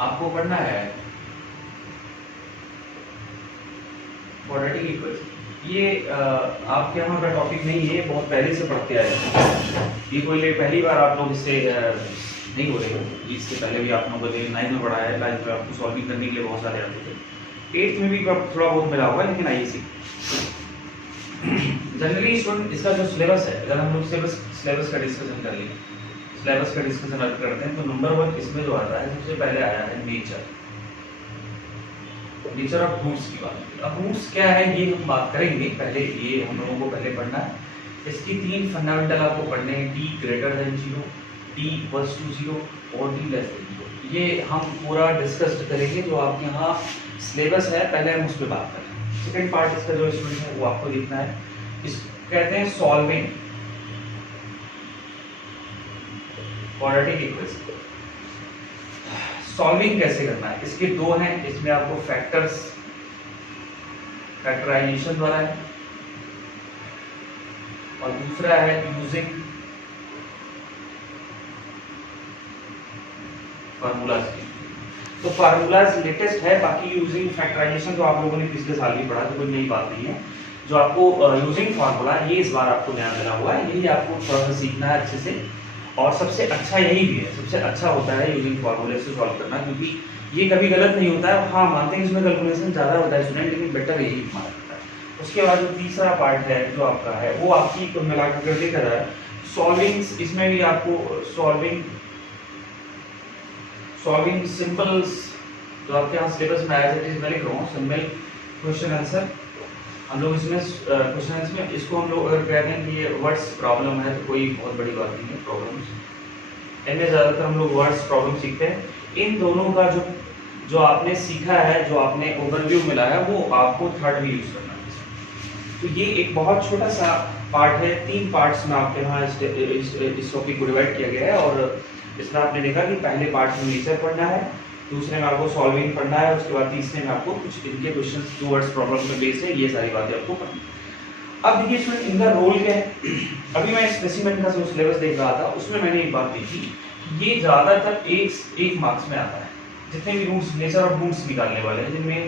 आपको पढ़ना है क्वाड्रेटिक इक्वेशन। ये आपके यहाँ का टॉपिक नहीं है, बहुत पहले से पढ़ते आए हैं। ये कोई पहली बार आप लोग इससे नहीं हो रहे हो, इससे पहले भी आप लोगों को 9th में पढ़ा है, 9th में आपको सॉल्विंग करने के लिए बहुत सारे आते थे, 8th में भी थोड़ा बहुत मिला होगा, लेकिन आइए सीख। जनरली स्टूडेंट इसका जो सिलेबस है, अगर हम लोग सिलेबस का डिस्कशन कर लें, सिलेबस का डिस्कशन अगर करते हैं तो नंबर 1 इसमें जो आता है सबसे पहले आया है नेचर ऑफ रूट्स की बात। अब रूट्स क्या है ये हम बात करेंगे, पहले ये हम लोगों को पहले पढ़ना है। इसकी 3 फंडामेंटल आपको पढ़ने हैं, t greater than 0, t equals to 0 और t लेस देन 0। ये हम पूरा डिस्कस करेंगे, जो आपके यहाँ सिलेबस है पहले हम उस पर बात करें। सेकंड पार्ट इसका जो स्टूडेंट है वो आपको लिखना है, इसको कहते हैं सॉल्विंग क्वाड्रेटिक इक्वेशन। सॉल्विंग कैसे करना है, इसके 2 हैं, इसमें आपको फैक्टराइजेशन द्वारा है और दूसरा है यूजिंग फार्मूलाज। तो फार्मूलाज लेटेस्ट है, बाकी यूजिंग फैक्टराइजेशन तो आप लोगों ने पिछले साल भी पढ़ा, तो कोई नई बात नहीं है। जो आपको यूजिंग फार्मूला ये इस बार आपको नया मिला हुआ है, यही आपको थोड़ा सा सीखना है अच्छे से, और सबसे अच्छा यही भी है, सबसे अच्छा होता है यूजिंग फार्मूले से सॉल्व करना, क्योंकि ये कभी गलत नहीं होता है। हाँ मानते हैं इसमें कैलकुलेशन ज़्यादा होता है स्टूडेंट, लेकिन बेटर यही माना जाता है। उसके बाद जो तीसरा पार्ट है जो आपका है वो आपकी कुल मिलाकर देखा जाए सॉल्विंग, इसमें भी आपको सॉल्विंग सिंपल्स जो आपके यहाँ सिलेबस में आया है, मैं लिख रहा हूँ सिंपल क्वेश्चन आंसर। हम लोग इसमें क्वेश्चन आंसर में इसको हम लोग अगर कहते हैं कि ये वर्ड्स प्रॉब्लम है तो कोई बहुत बड़ी बात नहीं है। प्रॉब्लम्स इनमें ज़्यादातर हम लोग वर्ड्स प्रॉब्लम सीखते हैं। इन दोनों का जो आपने सीखा है, जो आपने ओवरव्यू मिला है, वो आपको थर्ड भी यूज करना है। तो ये एक बहुत छोटा सा पार्ट है, 3 पार्ट्स में आपके यहाँ इस टॉपिक को डिवाइड किया गया है। और इसमें आपने देखा कि पहले पार्ट में नेचर पढ़ना है, दूसरे में आपको सॉल्विंग पढ़ना है, उसके बाद तीसरे में आपको कुछ इनके क्वेश्चंस जो वर्ड्स प्रॉब्लम में बेस है, ये सारी बातें आपको पढ़नी। अब देखिए स्टूडेंट इनका रोल क्या है। अभी मैं स्पेसिमेन का जो सिलेबस देख रहा था उसमें मैंने एक बात देखी, ये ज़्यादातर एक मार्क्स में आता है। जितने भी रूट्स, नेचर ऑफ रूट्स निकालने वाले हैं, जिनमें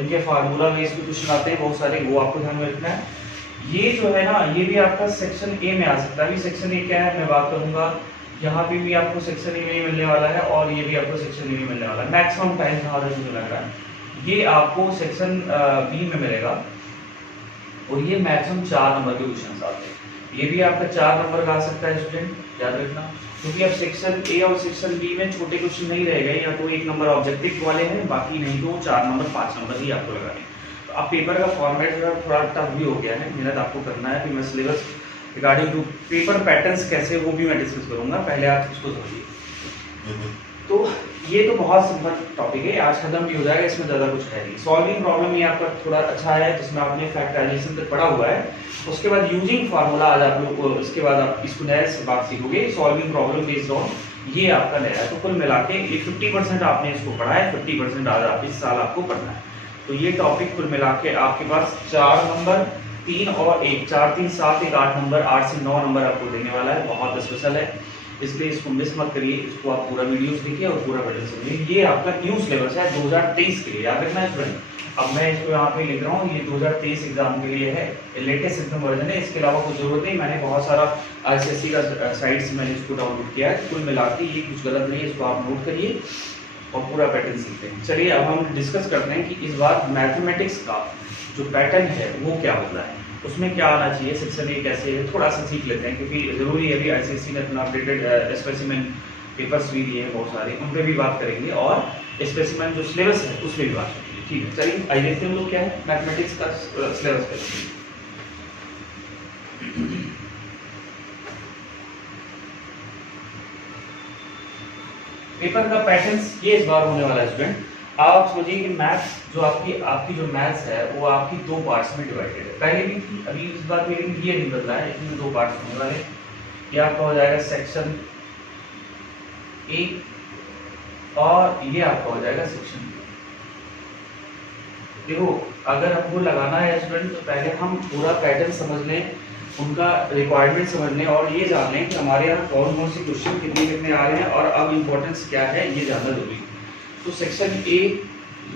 इनके फार्मूला बेस पे क्वेश्चन आते हैं बहुत सारे, वो आपको ध्यान में रखना है। ये जो है ना, ये भी आपका सेक्शन ए में आ सकता है। अभी सेक्शन ए क्या है मैं बात करूंगा, यहाँ पे भी आपको सेक्शन ए में मिलने वाला है और ये भी आपको सेक्शन ए में मिलने वाला है। मैक्सिमम टाइम जहाँ तक मुझे लग रहा है ये आपको सेक्शन बी में मिलेगा, और ये मैक्सिमम 4 नंबर के क्वेश्चन आते हैं। ये भी आपका 4 नंबर का आ सकता है स्टूडेंट, याद रखना, क्योंकि अब सेक्शन ए और सेक्शन बी में छोटे क्वेश्चन नहीं रह गए, या तो 1 नंबर ऑब्जेक्टिव वाले हैं, बाकी नहीं तो 4 नंबर 5 नंबर ही आपको लगाने। तो अब पेपर का फॉर्मेट थोड़ा टफ भी हो गया है, मेहनत आपको करना है। फिर मैं syllabus regarding to paper patterns कैसे, वो भी मैं डिस्कस करूंगा, पहले आप इसको समझिए। तो ये तो बहुत सिंपल टॉपिक है, आज खत्म भी हो जाएगा, इसमें ज़्यादा कुछ है नहीं। सॉल्विंग प्रॉब्लम ये आपका थोड़ा अच्छा है, जिसमें आपने फैक्टराइजेशन तक पढ़ा हुआ है। उसके बाद यूजिंग फार्मूला आज आप लोग, उसके बाद आप इसको नया से बात सीखोगे, सॉल्विंग प्रॉब्लम बेस्ड ऑन, ये आपका नया है। तो कुल मिला के 50% आपने इसको पढ़ा है, 50% आज आप इस साल आपको पढ़ना है। तो ये टॉपिक कुल मिला के आपके पास 4 नंबर, 3 और 1, 4 3 7 1 8 नंबर, 8 से 9 नंबर आपको देने वाला है। बहुत स्पेशल है, इसलिए इसको मिस मत करिए, इसको आप पूरा वीडियोस देखिए और पूरा पैटर्न समझिए। ये आपका न्यू सिलेबस है 2023 के लिए, याद रखना है स्टूडेंट। अब मैं इसको यहाँ पे लिख रहा हूँ, ये 2023 एग्जाम के लिए है, लेटेस्ट एकदम वर्जन है, इसके अलावा कुछ जरूरत नहीं। मैंने बहुत सारा ICSE का साइट से मैंने इसको डाउनलोड किया है, कुल मिला के ये कुछ गलत नहीं है, इसको आप नोट करिए और पूरा पैटर्न सीखते हैं। चलिए अब हम डिस्कस करते हैं कि इस बार मैथमेटिक्स का जो पैटर्न है वो क्या होता है, उसमें क्या आना चाहिए, सेक्शन ए कैसे है, थोड़ा सा सीख लेते हैं, क्योंकि जरूरी है। अभी ICSE ने अपना अपडेटेड स्पेसिमेन पेपर्स भी दिए हैं बहुत सारे, उन पर भी बात करेंगे, और स्पेसिमेन जो सिलेबस है उस पर भी बात करेंगे। ठीक है, चलिए आइए देखते हैं हम लोग क्या है मैथमेटिक्स का सिलेबस कैसे। पेपर का पैटर्न ये इस बार होने वाला है स्टूडेंट। आप समझिए कि मैथ्स जो आपकी जो मैथ्स है वो आपकी 2 पार्ट्स में डिवाइडेड है, पहले भी थी, अभी इस बार ये नहीं बदला है, इसमें 2 पार्ट्स होने वाले। ये आपका हो जाएगा सेक्शन ए और ये आपका हो जाएगा सेक्शन बी। देखो अगर हमको लगाना है स्टूडेंट तो पहले हम पूरा पैटर्न समझ लें, उनका रिक्वायरमेंट समझ लें और ये जान लें कि हमारे यहाँ कौन कौन से क्वेश्चन कितने कितने आ रहे हैं और अब इम्पोर्टेंस क्या है, ये जानना जरूरी है। तो सेक्शन ए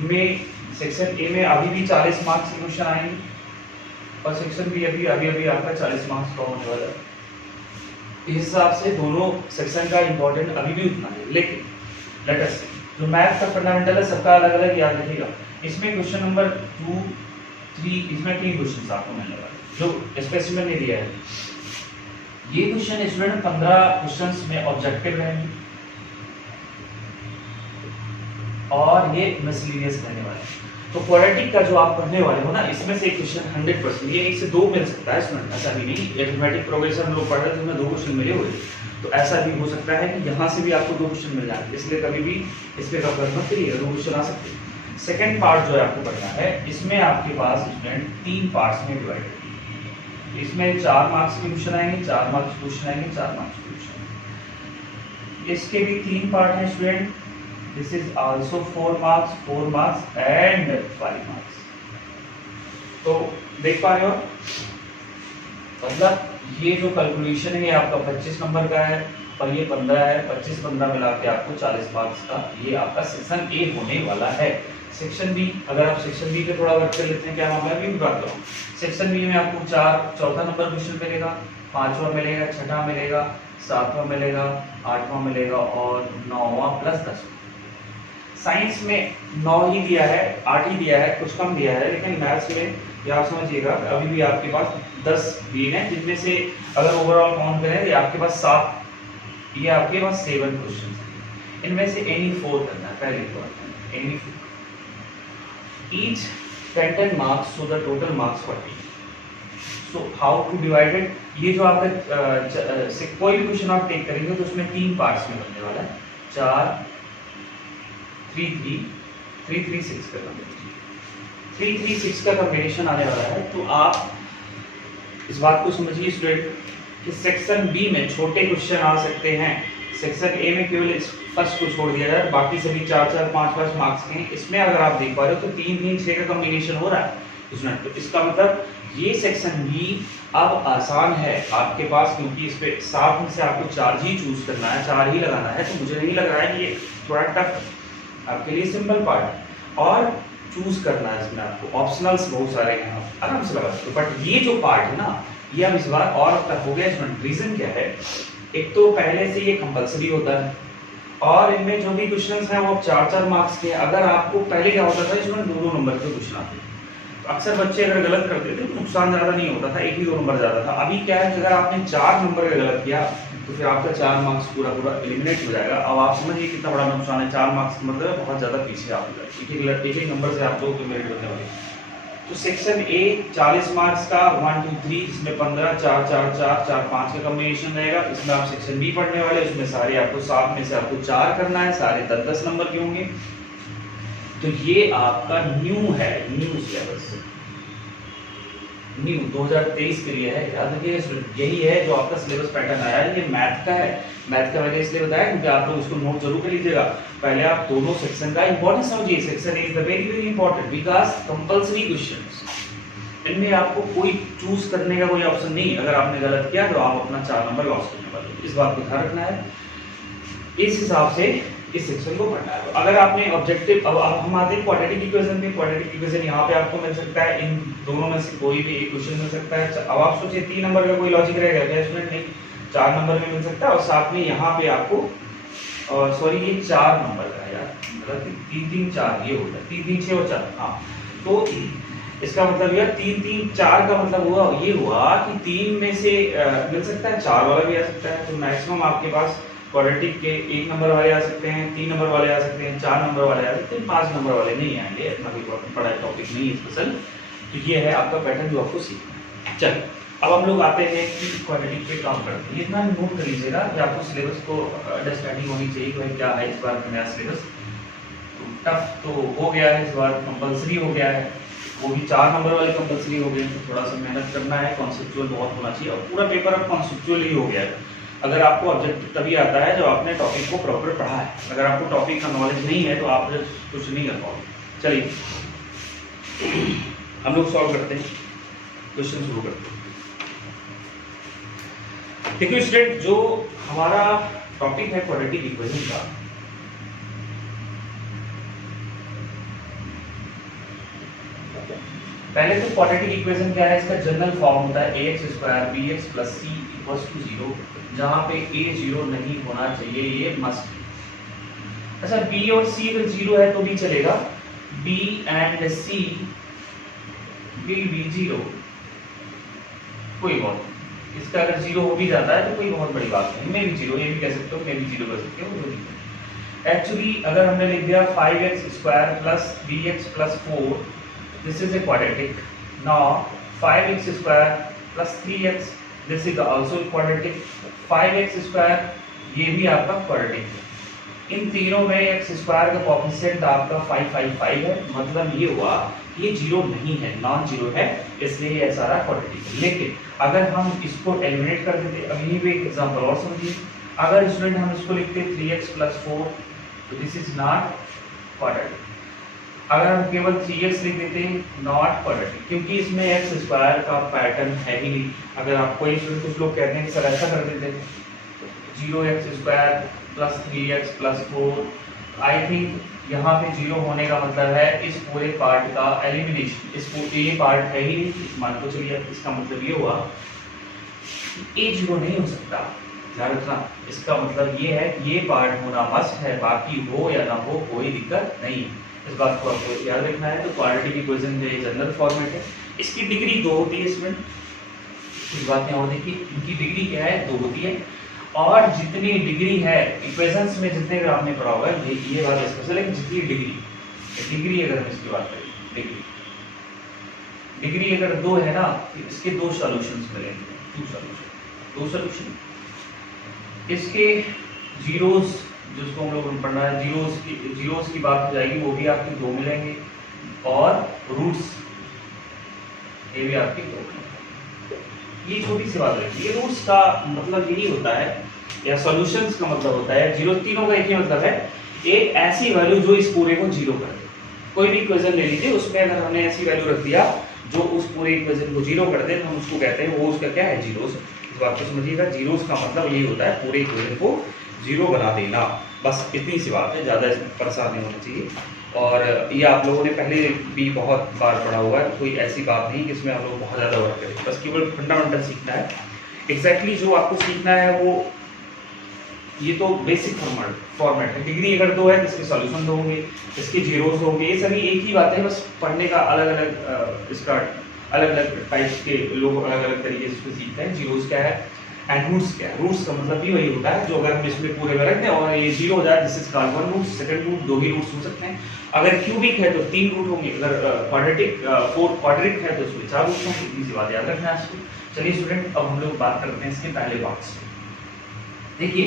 में अभी भी 40 मार्क्स के क्वेश्चन आएंगे और सेक्शन बी अभी आपका 40 मार्क्स का होने वाला है। इस हिसाब से दोनों सेक्शन का इंपॉर्टेंट अभी भी उतना है, लेकिन लेट अस जो मैथ का फंडामेंटल है सबका अलग अलग याद रखिएगा। इसमें क्वेश्चन नंबर 2, 3 इसमें 3 क्वेश्चन आपको मिलने वाले जो स्पेसिफिक ने दिया है। ये क्वेश्चन स्टूडेंट 15 क्वेश्चंस में ऑब्जेक्टिव रहेंगे और ये मिसलेनियस रहने वाले हैं। तो क्वाड्रेटिक का जो आप पढ़ने वाले हो ना, इसमें से एक क्वेश्चन 100% ये एक से दो मिल सकता है स्टूडेंट, ऐसा भी नहीं। अरिथमेटिक प्रोग्रेशन हम लोग पढ़ रहे थे, उसमें 2 क्वेश्चन मिले हुए, तो ऐसा भी हो सकता है कि यहाँ से भी आपको 2 क्वेश्चन मिल जाए, इसलिए कभी भी इस पे कवर मत करिए, 2 क्वेश्चन आ सकते हैं। सेकंड पार्ट जो है आपको पढ़ना है, इसमें आपके पास स्टूडेंट 3 पार्ट्स में डिवाइडेड है। इसमें 4 मार्क्स के क्वेश्चन आएंगे, 4 मार्क्स क्वेश्चन आएंगे, 4 मार्क्स क्वेश्चन। इसके भी 3 पार्ट हैं student. This is also 4 marks and 5 marks। तो देख पा रहे हो, मतलब ये जो कैलकुलेशन है ये आपका 25 नंबर का है और ये 15 है, 25-15 मिला के आपको 40 मार्क्स का ये आपका सेक्शन ए होने वाला है। सेक्शन बी, अगर आप सेक्शन बी पे थोड़ा वर्क कर लेते हैं, क्या मामला है, भी बात करूँ। सेक्शन बी में आपको चौथा नंबर क्वेश्चन मिलेगा, 5वां मिलेगा, 6वां मिलेगा, 7वां मिलेगा, 8वां मिलेगा और 9वां प्लस 10। साइंस में 9 ही दिया है, 8 ही दिया है, कुछ कम दिया है, लेकिन मैथ्स में ये आप समझिएगा अभी भी आपके पास 10 दिए हैं, जिनमें से अगर ओवरऑल काउंट करें तो आपके पास 7, ये आपके पास 7 क्वेश्चन हैं। इनमें से एनी 4 करना है, पहले बात any 4 each 10 marks, so the total marks 40। So how two divided, ये जो आपका कोई भी क्वेश्चन आप टेक करेंगे तो उसमें 3 पार्ट्स में बनने वाला है, 4 3 3 3 3 6 का कॉम्बिनेशन, 3 3 6 का कॉम्बिनेशन आने वाला है। तो आप इस बात को समझिए स्टूडेंट कि सेक्शन बी में छोटे क्वेश्चन आ सकते हैं, सेक्शन ए में केवल इस फर्स्ट को छोड़ दिया जाए, बाकी सभी 4-4 5-5 मार्क्स के हैं। इसमें अगर आप देख पा रहे हो तो 3 3 6 का कॉम्बिनेशन हो रहा है स्टूडेंट। तो इसका मतलब ये सेक्शन बी अब आसान है आपके पास, क्योंकि इस पे 7 में से आपको 4 ही चूज करना है, 4 ही लगाना है। तो मुझे नहीं लग रहा है कि ये थोड़ा टफ, आपके लिए सिंपल पार्ट है और चूज करना है इसमें आपको, ऑप्शनल्स बहुत सारे हैं, आप आराम से लगा सकते हो। बट ये जो पार्ट है ना, ये अब इस बार और टफ हो गया इसमें। रीजन क्या है, एक तो पहले से ये कंपलसरी होता है और इनमें जो भी क्वेश्चंस हैं वो 4-4 मार्क्स के। अगर आपको पहले क्या होता था, इसमें 2-2 नंबर के क्वेश्चन आते थे, तो अक्सर बच्चे अगर गलत करते थे तो नुकसान ज्यादा नहीं होता था, 1 ही 2 नंबर ज्यादा था। अभी क्या है कि अगर आपने 4 नंबर का गलत किया तो फिर आपका 4 मार्क्स पूरा एलिमिनेट हो जाएगा। अब आप समझिए कितना बड़ा नुकसान है, 4 मार्क्स मतलब बहुत ज्यादा पीछे आप एक नंबर से आप 2 एलिमिनेट होने वाले। तो सेक्शन ए 40 मार्क्स का 1 2 3, इसमें 15 4 4 4 4 5 का कॉम्बिनेशन रहेगा। इसमें आप सेक्शन बी पढ़ने वाले, उसमें सारे आपको 7 में से आपको 4 करना है, सारे 10-10 नंबर के होंगे। तो ये आपका न्यू है, न्यू सिलेबस, न्यू 2023 के लिए है, याद रखिए। यही है जो आपका सिलेबस पैटर्न आया है, ये मैथ का है। मैथ का मैंने इसलिए बताया क्योंकि आप लोग इसको नोट जरूर कर लीजिएगा। पहले आप दोनों सेक्शन का इंपॉर्टेंस समझिए। Section A is the very very important because compulsory questions, इनमें आपको कोई चूज करने का कोई ऑप्शन नहीं। अगर आपने गलत किया तो आप अपना 4 नंबर लॉस करने वाले, इस बात को ध्यान रखना है। इस हिसाब से इस सेक्शन को पढ़ना है। तो अगर आपने ऑब्जेक्टिव, अब हम आते हैं क्वाड्रेटिक इक्वेशन पे। क्वाड्रेटिक इक्वेशन यहाँ पे आपको मिल सकता है, इन दोनों में से कोई भी एक क्वेश्चन मिल सकता है। अब आप सोचिए 3 नंबर का कोई लॉजिक रहेगा क्या स्टूडेंट? नहीं, 4 नंबर में मिल सकता है और साथ में यहाँ पे आपको सॉरी ये 4 नंबर का है यार, मतलब 3 3 4 ये होता है, 3 3 6 और 4। हाँ, तो इसका मतलब यार 3 3 4 का मतलब हुआ ये हुआ कि 3 में से मिल सकता है, 4 वाला भी आ सकता है। तो मैक्सिमम आपके पास क्वाड्रेटिक के 1 नंबर वाले आ सकते हैं, 3 नंबर वाले आ सकते हैं, 4 नंबर वाले आ सकते हैं, 5 नंबर वाले नहीं आएंगे। इतना कोई बड़ा टॉपिक नहीं है स्पेशल। तो ये है आपका पैटर्न जो आपको सीखना है। चलिए अब हम लोग आते हैं कि क्वाड्रेटिक पे काम करते हैं। इतना नोट कर लीजिएगा कि आपको सिलेबस को अंडरस्टैंडिंग होनी चाहिए कि क्या है इस बार का नया सिलेबस। तो टफ तो हो गया है इस बार, कंपल्सरी हो गया है, वो भी 4 नंबर वाले कंपल्सरी हो गए। तो थोड़ा सा मेहनत करना है, कॉन्सेप्चुअल बहुत होना चाहिए और पूरा पेपर अब कॉन्सेप्चुअल ही हो गया है। अगर आपको ऑब्जेक्टिव तभी आता है जब आपने टॉपिक को प्रॉपर पढ़ा है। अगर आपको टॉपिक का नॉलेज नहीं है तो आप कुछ नहीं कर पाओगे। चलिए हम लोग सॉल्व करते हैं, क्वेश्चन शुरू करते हैं। देखिए स्टूडेंट, जो हमारा टॉपिक है क्वाड्रेटिक इक्वेशन का, पहले तो क्वाड्रेटिक इक्वेशन क्या है, इसका जनरल फॉर्म होता है ax² bx + c = 0, जहां पे a 0 नहीं होना चाहिए, ये मस्ट। अच्छा, b और c अगर 0 है तो भी चलेगा, b and c will be 0, कोई बहुत नहीं। इसका अगर 0 हो भी जाता है तो कोई बहुत बड़ी बात नहीं, मैं भी 0, ये भी कह सकते हो, मैं भी 0 कर सकते हो। एक्चुअली अगर हमने लिख दिया 5x² + bx + 4, this is a quadratic. Now 5x² + 3x, this is also a quadratic. 5x², ये भी आपका quadratic है। इन तीनों में x² का कोएफिशिएंट आपका 5 है, मतलब ये हुआ ये 0 नहीं है, नॉन 0 है, इसलिए ये सारा क्वाड्रेटिक है। लेकिन अगर हम इसको एलिमिनेट कर देते, अब यहीं पे एक एग्जांपल और समझिए, अगर स्टूडेंट हम इसको लिखते 3x + 4, तो दिस इज नॉट क्वाड्रेटिक। अगर हम केवल 3x लिख देते हैं, नॉट क्वाड्रेटिक, क्योंकि इसमें x² का पैटर्न है ही नहीं। अगर आप कोई स्टूडेंट, कुछ लोग कहते हैं कि सर ऐसा कर देते 0x² + 3x + 4, आई थिंक यहाँ पे 0 होने का मतलब है इस पूरे पार्ट का एलिमिनेशन, इस ये पार्ट है ही नहीं, मान तो चलिए इसका मतलब ये हुआ a 0 नहीं हो सकता। ध्यान रखना, इसका मतलब ये है ये पार्ट होना मस्ट है, बाकी हो या ना हो कोई दिक्कत नहीं, इस बात को आपको याद रखना है। तो क्वाड्रेटिक इक्वेशन का ये जनरल फॉर्मेट है, इसकी डिग्री 2 होती है इसमें, इस बात यहाँ होती है कि इनकी डिग्री क्या है, 2 होती है। और जितनी डिग्री है इक्वेशंस में, जितने भी आपने पढ़ा होगा, ये बात स्पेशल है कि जितनी डिग्री अगर हम इसकी बात करें, डिग्री अगर 2 है ना, तो इसके 2 सॉल्यूशंस मिलेंगे, 2 सॉल्यूशन। इसके जीरोस, जिसको हम लोग पढ़ना है, जीरोस की बात हो जाएगी, वो भी आपके 2 मिलेंगे, और रूट्स ये भी आपके 2 मिलेंगे। ये छोटी सी बात है, ये रूट्स का मतलब यही होता है, या सॉल्यूशंस का मतलब होता है, जीरो तीनों का एक ही मतलब है, एक ऐसी वैल्यू जो इस पूरे को 0 कर दे। कोई भी इक्वेशन ले लीजिए, उसमें अगर हमने ऐसी वैल्यू रख दिया जो उस पूरे इक्वेशन को 0 कर दे, तो हम उसको कहते हैं, वो उसका क्या है, जीरोस। इस बात को समझिएगा, जीरोस का मतलब यही होता है पूरे इक्वेशन को 0 बना देना, बस इतनी सी बात है, ज़्यादा इसमें परेशान नहीं होना चाहिए। और ये आप लोगों ने पहले भी बहुत बार पढ़ा हुआ है, कोई ऐसी बात नहीं कि इसमें आप लोग बहुत ज़्यादा वर्क करें, बस केवल फंडामेंटल सीखना है। एग्जैक्टली जो आपको सीखना है वो, ये तो बेसिक फॉर्मेट है। डिग्री अगर 2 है तो इसके सॉल्यूशन 2 होंगे, इसके जीरोस होंगे, ये सभी एक ही बात है, बस पढ़ने का अलग अलग इसका अलग अलग टाइप्स के लोग अलग अलग तरीके से इसको सीखते हैं। जीरोस क्या है एंड रूट्स क्या है, रूट्स का मतलब भी वही होता है, जो अगर हम इसमें पूरे में रख दें और ये 0 हो जाए, this is called 1 root, second root, 2 ही रूट्स हो सकते हैं। अगर क्यूबिक है तो 3 रूट होंगे, अगर क्वाड्रेटिक 4 क्वाड्रिक है तो उसमें 4 रूट होंगे। इतनी सी बात याद रखना है आपको। चलिए स्टूडेंट, अब हम लोग बात करते हैं इसके पहले पार्ट से। देखिए,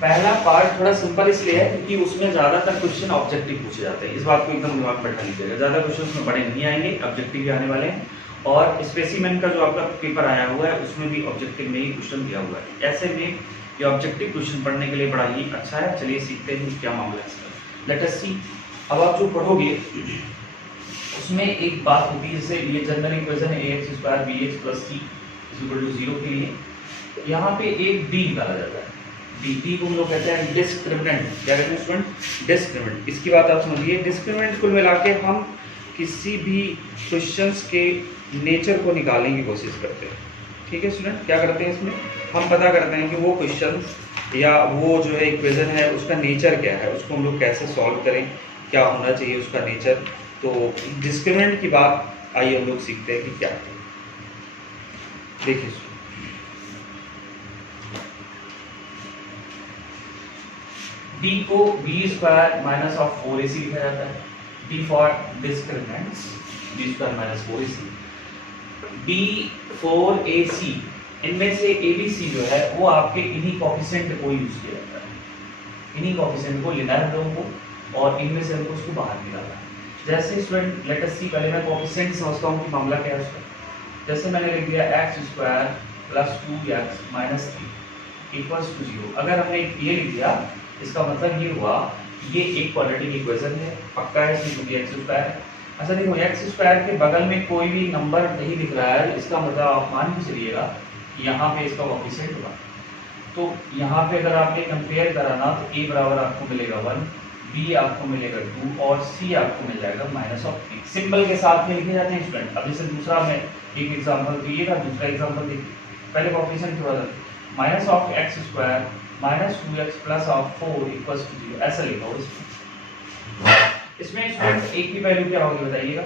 पहला पार्ट थोड़ा सिंपल इसलिए है क्योंकि उसमें ज़्यादातर क्वेश्चन ऑब्जेक्टिव पूछे जाते हैं, इस बात को एकदम दिमाग में बैठा लीजिएगा। ज़्यादा क्वेश्चन उसमें बड़े नहीं आएंगे, ऑब्जेक्टिव भी आने वाले हैं, और स्पेसिमेन का जो आपका पेपर आया हुआ है उसमें भी ऑब्जेक्टिव में ही क्वेश्चन दिया हुआ है। ऐसे में ये ऑब्जेक्टिव क्वेश्चन पढ़ने के लिए बड़ा ही अच्छा है। चलिए सीखते हैं क्या मामला है इसका। लेट अस सी। अब आप जो पढ़ोगे उसमें एक बात होती है, जैसे ये जनरल इक्वेशन है ax² bx + c = 0 के लिए, यहाँ पे एक d निकाला जाता है। डी को हम लोग कहते हैं डिस्क्रिमिनेंट। क्या कहते हैं स्टूडेंट? डिस्क्रिमिनेंट। इसकी बात आप समझिए, डिस्क्रिमिनेंट कुल मिला के हम किसी भी क्वेश्चंस के नेचर को निकालने की कोशिश करते हैं। ठीक है स्टूडेंट, क्या करते हैं इसमें हम पता करते हैं कि वो क्वेश्चंस या वो जो है इक्वेशन है उसका नेचर क्या है, उसको हम लोग कैसे सॉल्व करें, क्या होना चाहिए उसका नेचर। तो डिस्क्रिमिनेंट की बात आइए हम लोग सीखते हैं कि क्या है। देखिए d को b² - 4ac लिखा जाता है। d for डिस्क्रिमिनेंट्स, b² - 4ac। b4ac, इनमें से abc जो है वो आपके इन्हीं कोएफिशिएंट को यूज किया जाता है। इन्हीं कोएफिशिएंट को लेना है लोगों को और इनमें से हमको उसको बाहर निकालना है। जैसे स्टूडेंट लेट अस सी, पहले मैं कोएफिशिएंट समझता हूँ कि मामला क्या है उसका। जैसे मैंने लिख दिया x² + 2x - 3 = 0। अगर हमने ये लिख दिया, इसका मतलब ये हुआ ये एक क्वाड्रेटिक इक्वेशन है, पक्का है इसमें क्योंकि x² है। अच्छा देखो, x² के बगल में कोई भी नंबर नहीं दिख रहा है, इसका मतलब आप मान के चलिएगा यहाँ पे इसका कोएफिशिएंट होगा। तो यहाँ पे अगर आपने कंपेयर करा ना, तो a बराबर आपको मिलेगा 1, बी आपको मिलेगा 2 और सी आपको मिल जाएगा -3। सिंबल के साथ में लिखे जाते हैं स्टूडेंट। अब जैसे दूसरा में एक एग्जांपल दिएगा, दूसरा एग्जांपल देखिए। पहले कोएफिशिएंट की बात -x² -2x + 4 = 0 ऐसा लिखा हो इसमें स्टूडेंट एक की वैल्यू क्या होगी बताइएगा।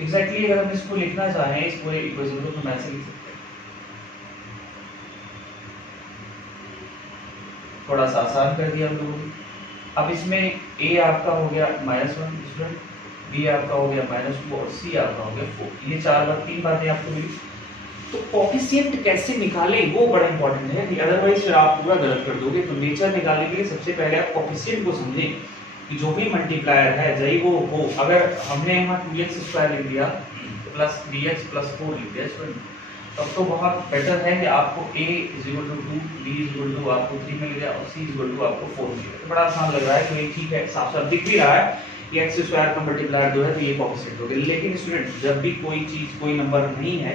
एग्जैक्टली अगर हम इसको लिखना चाहें इस पूरे इक्वेशन को तो हम ऐसे लिख सकते हैं, थोड़ा सा आसान कर दिया हम लोगों ने। अब इसमें a आपका हो गया -1 स्टूडेंट, b आपका हो गया -2 और c आपका हो गया 4। ये तीन बातें आपको मिली। तो कोएफिशिएंट कैसे निकालें वो बड़ा इंपॉर्टेंट है, कि अदरवाइज फिर आप पूरा गलत कर दोगे। तो नेचर निकालने के लिए सबसे पहले आप कोएफिशिएंट को समझें कि जो भी मल्टीप्लायर है चाहे वो हो। अगर हमने यहाँ 2x² लिख दिया प्लस 3x + 4 लिख दिया स्टूडेंट, तब तो बहुत बेटर है कि आपको a = 2, b आपको 3 मिल गया और c आपको 4 मिल गया। तो बड़ा आसान लग रहा है, तो ये ठीक है, साफ साफ दिख भी रहा है कि x² का मल्टीप्लायर जो है तो ये कोएफिशिएंट हो गया। लेकिन स्टूडेंट जब भी कोई चीज कोई नंबर नहीं है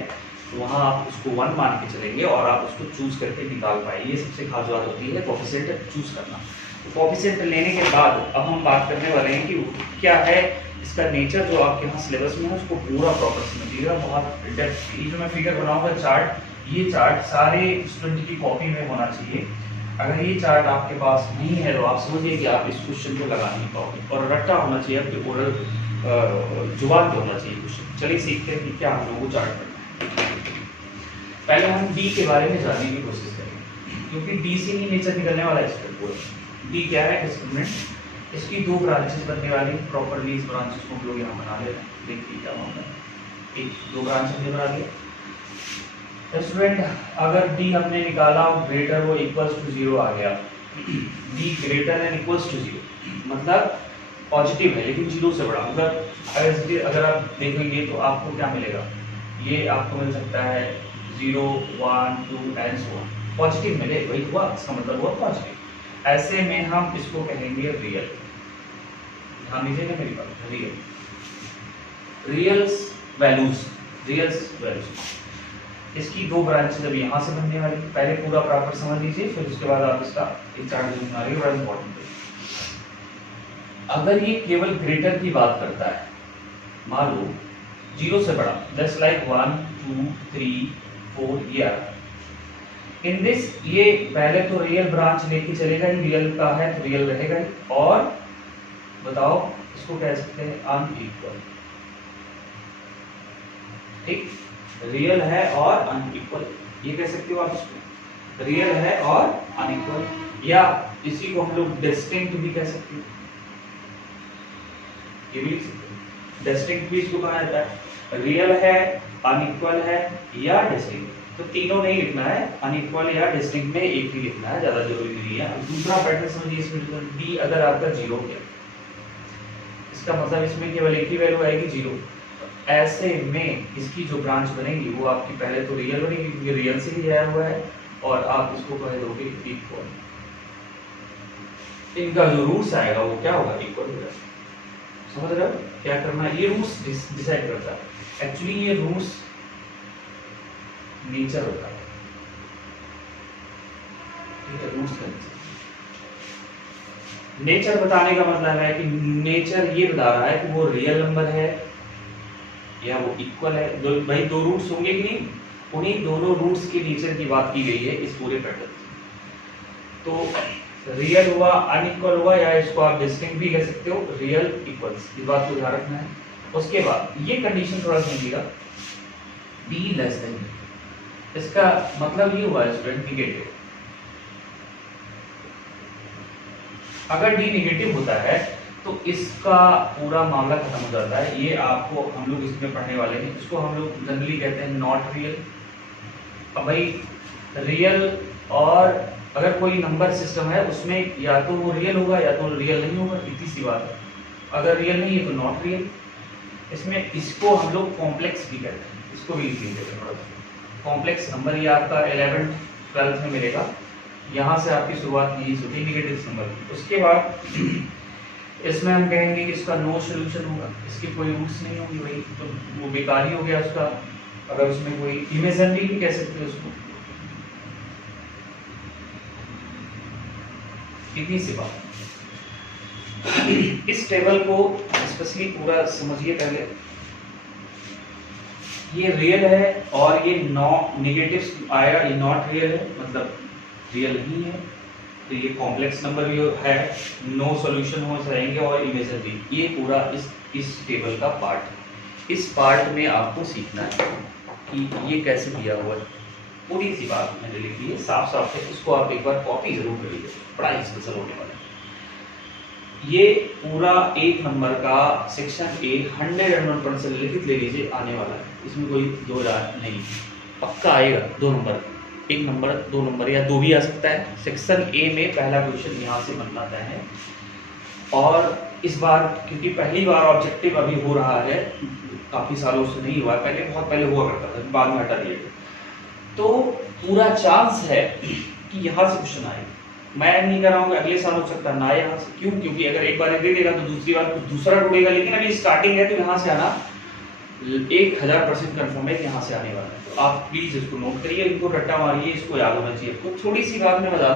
तो वहाँ आप उसको 1 मान के चलेंगे और आप उसको चूज करके निकाल पाएंगे। ये सबसे खास बात होती है कोएफिशिएंट चूज करना। तो कोएफिशिएंट लेने के बाद अब हम बात करने वाले हैं कि क्या है इसका नेचर। जो आपके यहाँ सिलेबस में है उसको पूरा प्रॉपर समझिएगा, बहुत डेप्थ। ये जो मैं फिगर बनाऊंगा चार्ट, ये चार्ट सारे स्टूडेंट की कॉपी में होना चाहिए। अगर ये चार्ट आपके पास नहीं है तो आप समझिए कि आप इस क्वेश्चन को लगा नहीं पाओगे, और रट्टा होना चाहिए आपके ओरल जुबान पे होना चाहिए क्वेश्चन। चलिए सीखते हैं कि क्या हम लोगों को चार्ट करना है। पहले हम डी के बारे में जानने की कोशिश करेंगे, क्योंकि डी से ही नेचर निकलने वाला है स्टूडेंट। डी क्या है डिस्क्रिमिनेंट, इसकी 2 ब्रांचेस बनने वाली। प्रॉपरली इस ब्रांचेस को हम लोग यहाँ बना ले रहे हैं। देखिए क्या होगा, एक 2 ब्रांच हमने बना लिया स्टूडेंट। अगर डी हमने निकाला ग्रेटर वो इक्वल्स टू 0 आ गया, D greater than equals to 0 मतलब पॉजिटिव है लेकिन 0 से बड़ा। मतलब अगर आप देखेंगे तो आपको क्या मिलेगा, ये आपको मिल सकता है 0, 1, 2 एंड सो ऑन। पॉजिटिव मिले वही हुआ, इसका मतलब हुआ पॉजिटिव। ऐसे में हम इसको कहेंगे रियल। ध्यान दीजिएगा मेरी बात, रियल वैल्यूज। इसकी 2 ब्रांचेस अब यहाँ से बनने वाली। पहले पूरा प्रॉपर समझ लीजिए, फिर उसके बाद आप इसका एक चार्ट बना रही है, बड़ा इंपॉर्टेंट है। अगर ये केवल ग्रेटर की बात करता है, मान लो 0 से बड़ा, जस्ट लाइक 1, 2, 3, 4 ये आ रहा है। इन दिस ये पहले तो रियल ब्रांच लेके चलेगा ही, रियल का है तो रियल रहेगा ही। और बताओ इसको कह सकते हैं अनइक्वल। ठीक, रियल है और अनइक्वल, ये कह सकते हो आप इसको, रियल है और अनइक्वल। या इसी को हम लोग डिस्टिंक्ट भी कह सकते हैं, ये भी लिख सकते हैं। डिस्टिंक्ट भी इसको कहा जाता है। रियल है, अनइक्वल है या डिस्टिंक्ट, तो तीनों नहीं लिखना है, अनइक्वल या डिस्टिंक्ट में एक ही लिखना है, ज्यादा जरूरी नहीं है। अब दूसरा पैटर्न समझिए इसमें, डी अगर आपका 0 गया, इसका मतलब इसमें केवल एक ही वैल्यू आएगी 0। ऐसे में इसकी जो ब्रांच बनेगी वो आपकी पहले तो रियल बनेगी, क्योंकि रियल से ही आया हुआ है, और आप इसको कह दोगे इक्वल। इनका जो रूट्स आएगा वो क्या होगा, इक्वल होगा। समझ रहे हो क्या करना है, ये रूट्स डिसाइड करता है। एक्चुअली ये रूट्स नेचर होता है, ठीक है। रूट्स का नेचर बताने का मतलब है कि नेचर ये बता रहा है कि वो रियल नंबर है या वो इक्वल है। भाई 2 रूट्स होंगे कि नहीं, उन्हीं दोनों रूट्स के नेचर की बात की गई है इस पूरे पैटर्न में। तो रियल हुआ, अनइक्वल हुआ, या इसको आप डिस्टिंक्ट भी कह सकते हो, रियल इक्वल्स, इस बात को ध्यान रखना है। उसके बाद ये कंडीशन थोड़ा समझिएगा, बी लेस देन, इसका मतलब ये हुआ स्टूडेंट निगेटिव। अगर डी निगेटिव होता है तो इसका पूरा मामला खत्म हो जाता है। ये आपको हम लोग इसमें पढ़ने वाले हैं, इसको हम लोग जनरली कहते हैं नॉट रियल। अब भाई रियल, और अगर कोई नंबर सिस्टम है उसमें या तो वो रियल होगा या तो रियल नहीं होगा, इतनी सी बात है। अगर रियल नहीं है तो नॉट रियल। इसमें इसको हम लोग कॉम्प्लेक्स भी कहते हैं, इसको भी लिख लीजिएगा थोड़ा सा। कॉम्प्लेक्स नंबर ये आपका 11th 12th में मिलेगा, यहाँ से आपकी शुरुआत की होती निगेटिव नंबर की। उसके बाद इसमें हम कहेंगे कि इसका नो सोल्यूशन होगा, इसके कोई रूट्स नहीं होंगे, वही तो वो बेकार ही हो गया उसका। अगर उसमें कोई इमेजिनरी भी कह सकते हैं उसको, इतनी सी बात। इस टेबल को स्पेशली पूरा समझिए पहले। ये रियल है और ये नेगेटिव आएगा, ये नॉट रियल है मतलब रियल नहीं है, तो ये कॉम्प्लेक्स नंबर भी है, नो सॉल्यूशन हो जाएंगे, और इमेजिनरी। ये पूरा इस टेबल का पार्ट है। इस पार्ट में आपको सीखना है कि ये कैसे दिया हुआ है, पूरी सी बात मैंने लिख दी है साफ साफ है। इसको आप एक बार कॉपी जरूर कर लीजिए, बड़ा स्पेशल होने वाला है। ये पूरा 1 नंबर का सेक्शन ए 101% लिखित ले लीजिए, आने वाला है, इसमें कोई दो राय नहीं, पक्का आएगा। 2 नंबर, 1 नंबर 2 नंबर या 2 भी आ सकता है। सेक्शन ए में पहला क्वेश्चन यहाँ से बनना तय है। और इस बार क्योंकि पहली बार ऑब्जेक्टिव अभी हो रहा है, काफी सालों से नहीं हुआ, पहले बहुत पहले हुआ करता था, बाद में हटा दिया गया, तो पूरा चांस है कि यहाँ से क्वेश्चन आएगा। मैं नहीं कर रहा हूँ, अगले साल हो सकता है ना यहाँ से। क्यों? क्योंकि अगर एक बार दे देगा तो दूसरी बार कुछ दूसरा ढूंढेगा, लेकिन अभी स्टार्टिंग है तो यहाँ से आना 1000% कंफर्म है कि यहाँ से आने वाला है। तो आप प्लीज इसको नोट करिए, इनको रट्टा मारिए, इसको याद होना चाहिए। तो थोड़ी सी बात मैं बता